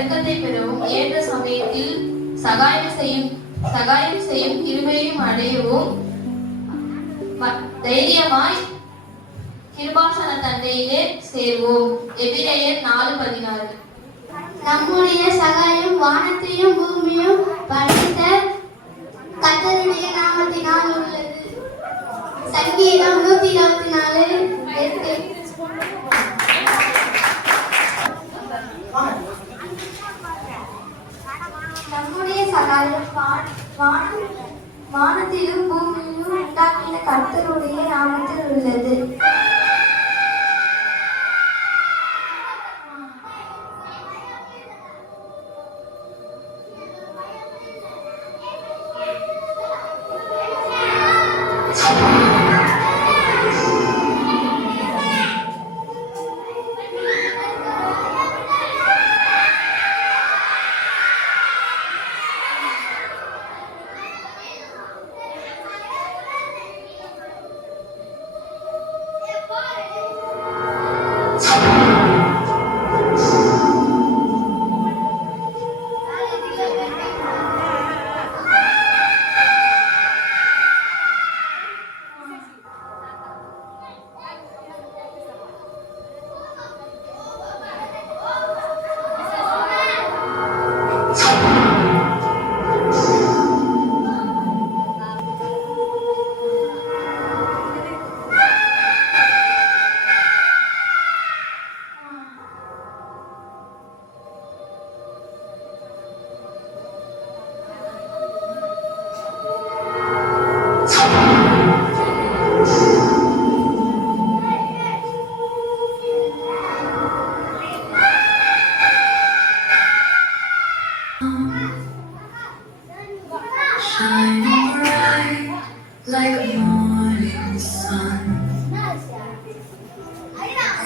இரக்கத்தை பெறவும் ஏற்ற சமயத்தில் சகாயம் செய்யும் கிருபையும் அடையவும் தைரியமாய் கிருபாசன தந்தையிலே சேர்வோம். எபிரேயர் 4:16. நம்முடைய சகாயம் வானத்தையும் பூமியும் படைத்த கர்த்தருடைய நாமத்தினால் உள்ளது. சங்கீதம் 124:8. நம்முடைய சகாயம் வானத்திலும் பூமியிலும் உண்டாக்கின கர்த்தருடைய நாமத்தில் உள்ளது.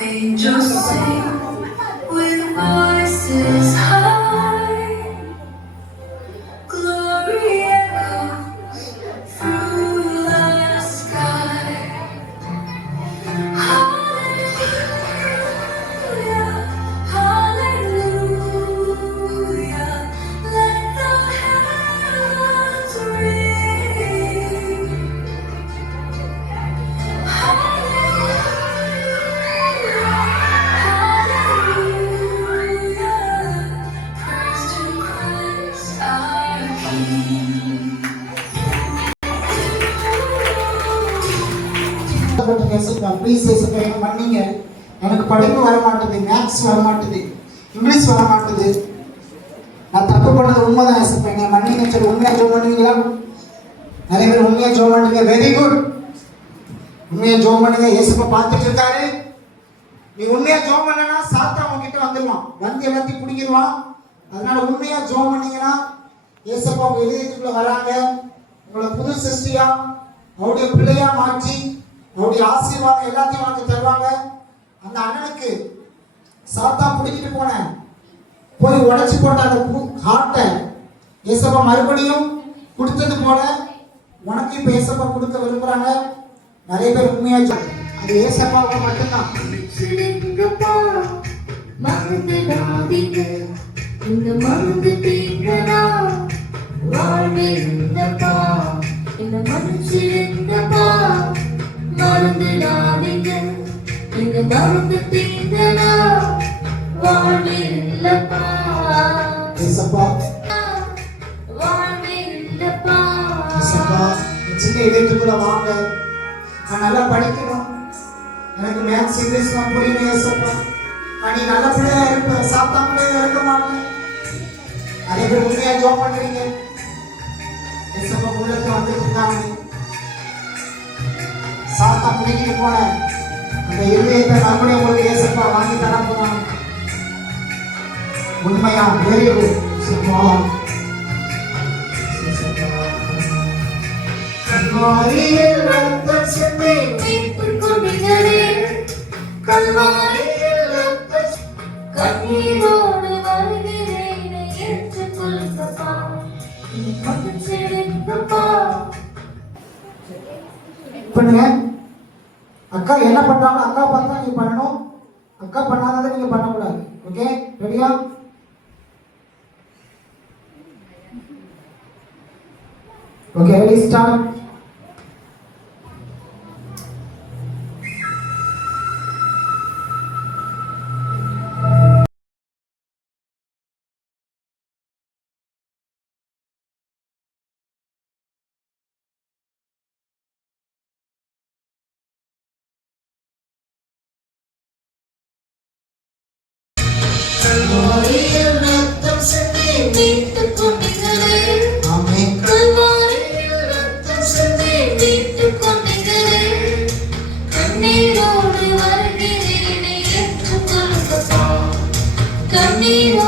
Angels sing with voices high. Glory echoes through the sky. Hallelujah, hallelujah. Let the heavens ring. பண்ணீங்க. எனக்கு படிப்பு வர மாட்டுது, மேக்ஸ் வர மாட்டுது, இங்கிலீஷ் வர மாட்டுது. நான் தப்பு பண்ணது உண்மைதான் ஏசப்பேங்க, மன்னிங்க சொல்லி உண்மையா ஜோம் பண்ணுவீங்களா? நிறைய பேர் உண்மையா ஜோம் பண்ணுங்க. வெரி குட், உண்மையா ஜோம் பண்ணுங்க. ஏசப்பா பார்த்துட்டு இருக்காரு. நீ உண்மையா ஜோம் பண்ணனா சாத்தான் உங்ககிட்ட வந்துடுவான், வந்து எல்லாத்தையும் பிடிக்கிடுவான். அதனால உண்மையா ஜோம் பண்ணீங்கன்னா ஏசப்பா உங்க இதயத்துக்குள்ள வராங்க. உங்களை புது சிருஷ்டியா அவருடைய பிள்ளையா மாற்றி அவருடைய ஆசீர்வாதம் எல்லாத்தையும் உனக்கு தருவாங்க. அந்த அண்ணனுக்கு சாத்தா பிடிக்கிட்டு போனேன் போய் உடைச்சு போட்ட அந்த ஹார்ட்டை ஏசப்பா மறுபடியும் கொடுத்தது போல உனக்கு இப்ப ஏசப்பா கொடுக்க விரும்புறாங்க. நிறைய பேர் உண்மையா அது ஏசப்பாவுக்கு மட்டும்தான். சின்ன இதயத்துக்குள்ள வாங்க. நான் நல்லா படிக்கணும், எனக்கு மேத்ஸ் இங்கிலீஷ்லாம் புரியணும் ஏசப்பா. நீ நல்ல பிள்ளையா இருப்ப, சாத்தா பிள்ளையா இருக்க மாட்டேன். நிறைய பேர் உண்மையா ஜோம் பண்றீங்க. ஏசப்பா உள்ளத்தை வந்துட்டு இருக்காங்க. சாத்தா பிடிக்கிட்டு போன அந்த இருதயத்தை மறுபடியும் உங்களுக்கு ஏசப்பா வாங்கி தர போறாங்க. உண்மையா வெரி குட். கல்வாரியில் ரத்தம் சிந்தி மீட்புக் கொண்டீரே, கல்வாரியில் ரத்தம் கண்ணீரோடு வருகிறேன் ஏற்றுக்கொள்ளுங்கப்பா, பண்ணுங்க. அக்கா என்ன பண்றாங்க, அக்கா பார்த்தா நீங்க பண்ணணும், அக்கா பண்ணாததை நீங்க பண்ணக்கூடாது. ஓகே, ரெடியா? Okay, ready, start. கல்வாரியில் ரத்தம் சிந்தி மீட்டுக் கொண்டீங்களே. Amen. கல்வாரியில் ரத்தம் சிந்தி மீட்டுக் கொண்டீங்களே. கண்ணீரோடு வருகிறேனே ஏற்றுக்கொள்ளுங்கப்பா. கண்ணீரோடு